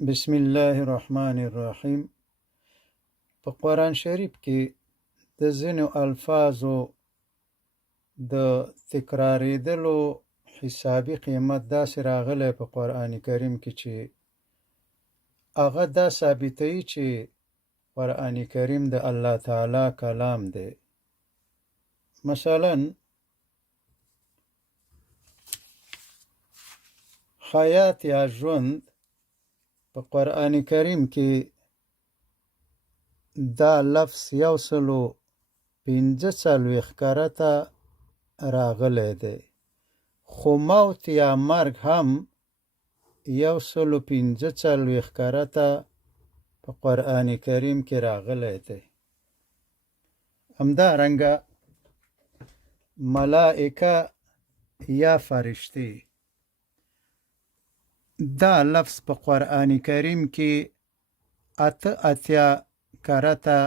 بسم الله الرحمن الرحیم. په قرآن شریف کې د ځینو الفاظو د تکرارېدلو حسابي قیمت داسې راغلی په قرآن کریم کې چې هغه دا ثابتوي چې قرآن کریم د الله تعالی کلام دی. مثلا حیات یا ژوند په قرآن کریم کې دا لفظ 145 کرته راغلی دی، خو موت یا مرګ هم 145 کرته په قرآن کریم کې راغلی دی. همدارنګه ملائکه یا فرشتې، دا لفظ په قرآن کریم کې 88 کرته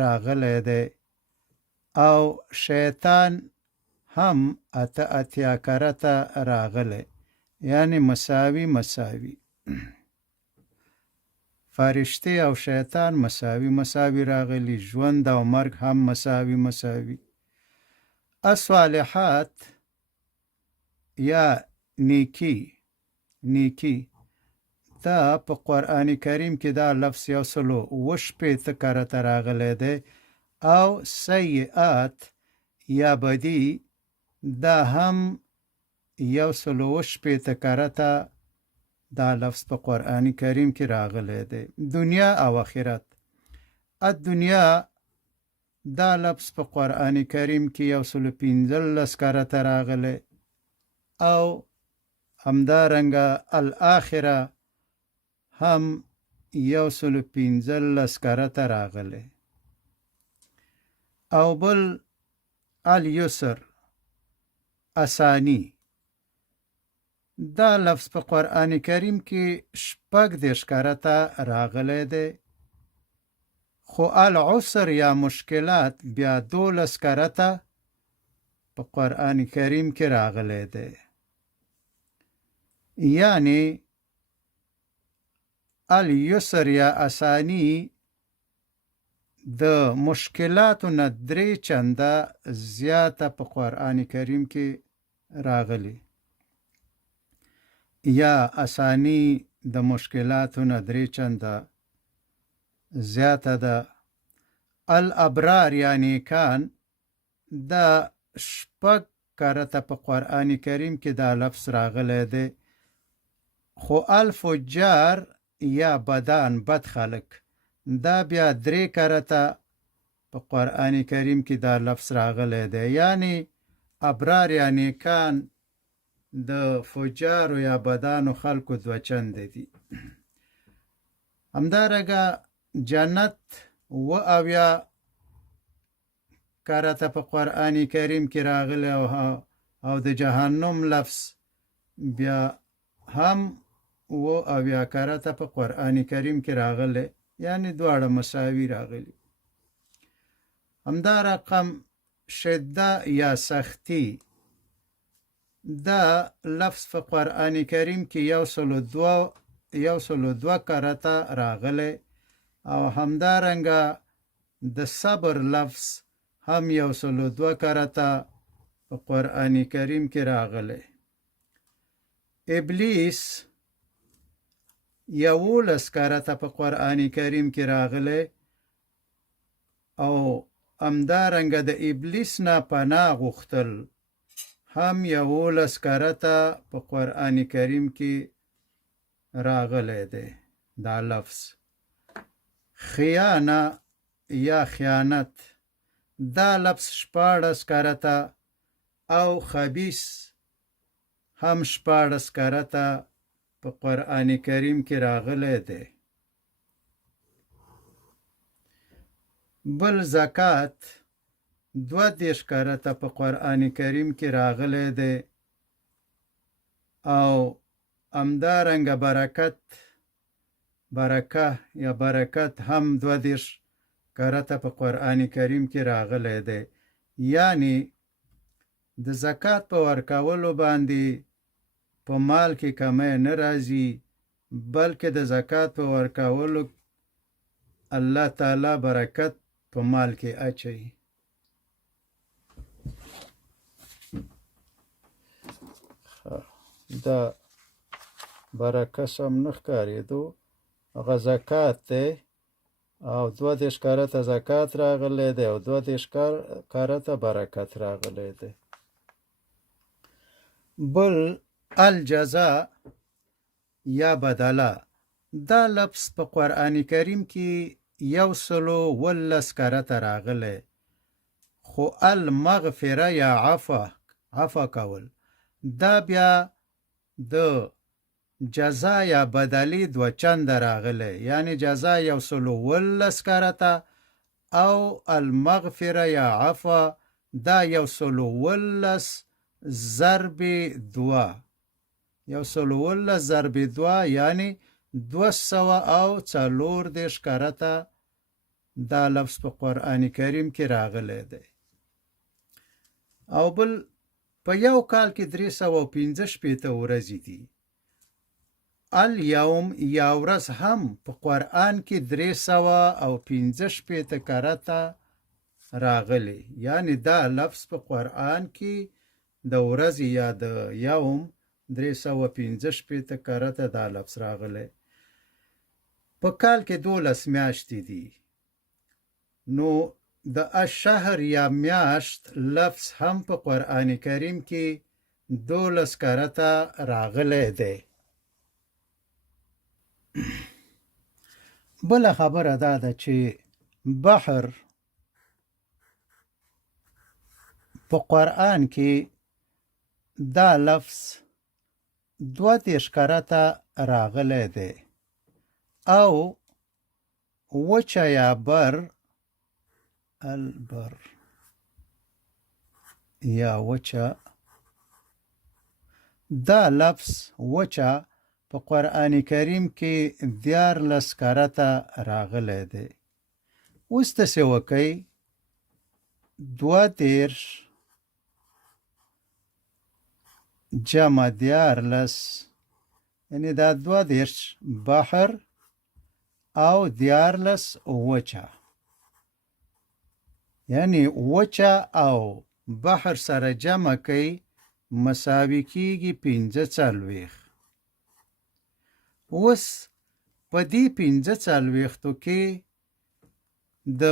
راغلی دی، او شیطان هم 88 کرته راغلی، یعنی مساوي فرشتې او شیطان مساوي راغلی، ژوند او مرګ هم مساوي. الصالحات یا نیکی دا په قرآن کریم کې دا لفظ 180 کرته راغلی دی، او سیئات یا بدی دا هم 180 کرته دا لفظ په قرآن کریم کې راغلی دی. دنیا او آخرت، الدنیا دا لفظ په قرآن کریم کې 115 کرته راغلی، او همدارنګه الاخره هم 115 کرته راغلی، او بل الیسر اسانی دا لفظ په قرآن کریم کې 18 کرته راغلی دی، خو العسر یا مشکلات بیا 12 کرته په قرآن کریم کې راغلی دی. یعنی الیسر یا اسانی د مشکلاتو نه 3 چنده زیاته په قرآن کریم کې راغلی، یا اسانی د مشکلاتو نه 3 چنده زیاته ده. الابرار یا نیکان دا 6 کرته په قرآن کریم کې دا لفظ راغلی دی، خو الفجار یا بدان بد خلق دا بیا 3 کرته په قرآن کریم کې دا لفظ راغلی دی، یعنی ابرار یا نیکان د فجارو یا بدانو خلقو 2 چنده دي. همدارنګه جنت 70 کرته په قرآن کریم کې راغلی، او د جهنم لفظ بیا هم 70 کرته په قرآن کریم کې راغلی، یعنی دواړه مساوي راغلی. همدا رقم شده یا سختی دا لفظ په قرآن کریم کې 102 کرته راغلی، او همدارنګه د صبر لفظ هم 102 کرته په قرآن کریم کې راغلی. ابلیس 11 کرته په قرآن کریم کې راغلی، او همدارنګه د ابلیس نه پناه غوښتل هم 11 کرته په قرآن کریم کې راغلی دی دا لفظ. خیانه یا خیانت دا لفظ 14 کرته، او خبیث هم 14 کرته په قرآن کریم کې راغلی دی. بل زکات 32 کرته په قرآن کریم کې راغلی دی، او همدارنګه برکت هم 32 کرته په قرآن کریم کې راغلی دی. یعنی د زکات په ورکولو باندې په مال کې کمی نه راځي، بلکې د زکات په ورکولو الله تعالی برکت په مال کې اچوي. دا برکه سم نه ښکارېدو، هغه زکات دی او 32 کارته زکات راغلی دی او 32 کارته برکت راغلی دی. بل الجزاء یا بدله، دا لفظ په قرآن کریم کې 112 کارته راغلی، خو المغفره یا عفا کول دا بیا د جزا یا بدلی 2 چنده راغلی، یعنی جزا 112 کارته او المغفره یا عفا دا 112 ضرب 2، 112 ضرب 2 یعنی 240 کارته دا لفظ په قرآن کریم کې راغلی دی. او بل په یو کال کې 365 ورځې دي. الیوم یا ورځ هم په قرآن کې 365 کارته راغلی، یعنی دا لفظ په قرآن کې د ورځې یا د یوم 365 کارته دا لفظ راغلی. په کال کې 12 میاشتې دي، نو د الشهر یا میاشت لفظ هم په قرآن کریم کې 12 کارته راغلی دی. بله خبره دا ده چې بحر په قرآن کې دا لفظ 32 کارته راغلی دی او وچه یا بر، البر یا وچه، دا لفظ وچه په قرآن کریم کې 14 کارته راغلی دی. اوس تاسې وکئ 32 جمع 14، یعنی دا 32 بحر او 14 وچه، یعنی وچه او بحر سره جمع کوي مساوي کیږي 45. اوس په دې 45 کې د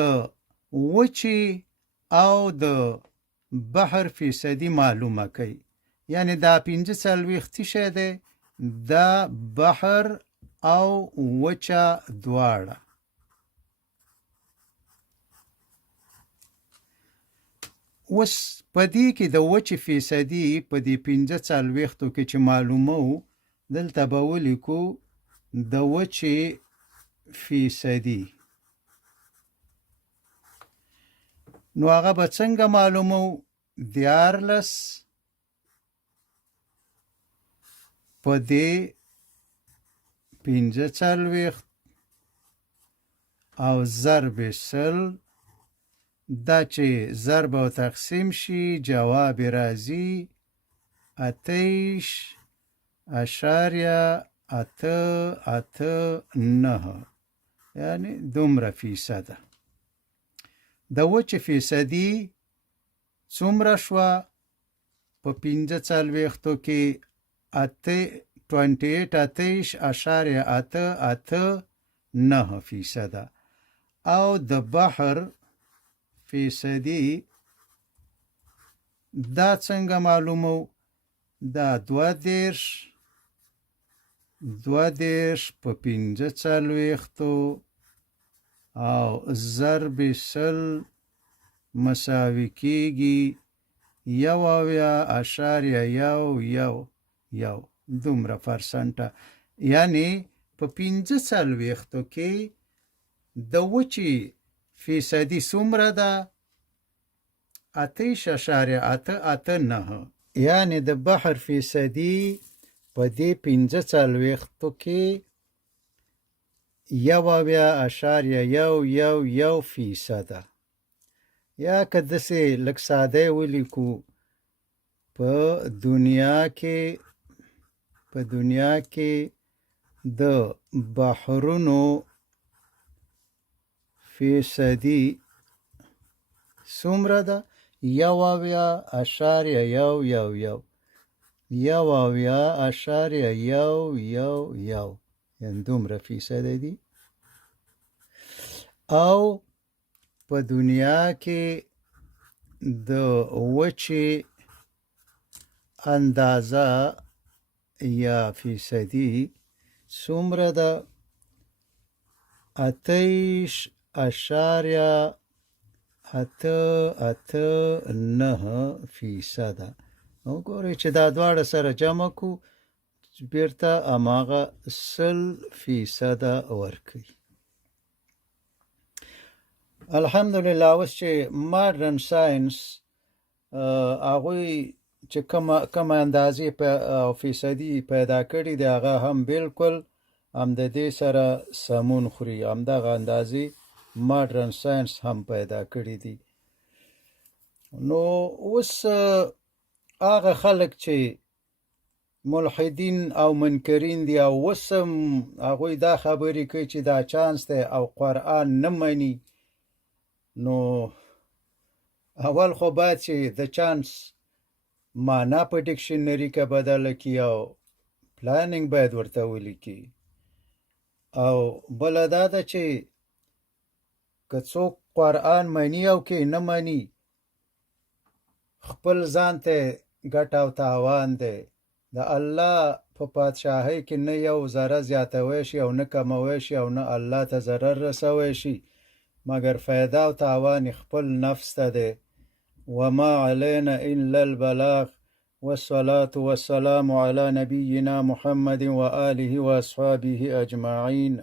وچې او د بحر فیصدي معلومه کوي، یعنی دا 45 څه شی دی؟ دا بحر او وچه دواړه. اوس په دې کې د وچې فیصدي په دې 45 کې چې معلومه وو، دلته به ولیکو د وچې فیصدي، نو هغه به څنګه معلومه وو؟ 14 په دې 45 او ضرب 100، دا چې ضرب او تقسیم شي جواب راځي 28.889، یعنی دومره فیصده. د وچې فیصدي څومره شوه؟ په 45 کې 28.889 فیصده، او د بحر فیصدي دا څنګه معلومو؟ دا 32 په 45 او ضرب 100 مساوي کیږي 1.111 دومره پرسنټه، یعنی په 45 کې د وچې فیصدي څومره ده؟ 28.889، یعنی د بحر فیصدي په دې 45 کې 1.111 فیصده. یا که داسې لږ ساده ولیکو، په دنیا کې د بحرونو فیصدي څومره ده؟ 1.111 1.111 یعنې دومره فیصده دي. او په دنیا کې د وچې اندازه یا فیصدي څومره ده؟ 28.889 فیصده. وګورئ چې دا دواړه سره جمع کو بیرته هماغه 100% ورکوي. الحمدلله اوس چې ماډرن ساینس هغوی چې کومه اندازې او فیصدي پیدا کړي دي هغه هم بالکل هم د دې سره سمون خوري. همدغه اندازې ماډرن ساینس هم پیدا کړي دي. نو اوس هغه خلک چې ملحدین او منکرین دي او اوس هم هغوی دا خبرې کوي چې دا چانس دی او قرآن نه مني، نو اول خو باید چې د چانس معنا په ډکشنري کې بدله کړي او پلانینګ باید ورته ولیکي. او بله دا ده چې که څوک قرآن مني او که نه مني خپل ځان ته ګټه او تاوان دی. د الله په پادشاهۍ کې نه یو ذره زیاتوی شي او نه کموی شي او نه الله ته ضرر رسوی شي، مګر فایده او تاوان خپل نفس ته دی. وما علینا الا البلاغ والصلاة والسلام على نبينا محمد وآله وأصحابه أجمعين.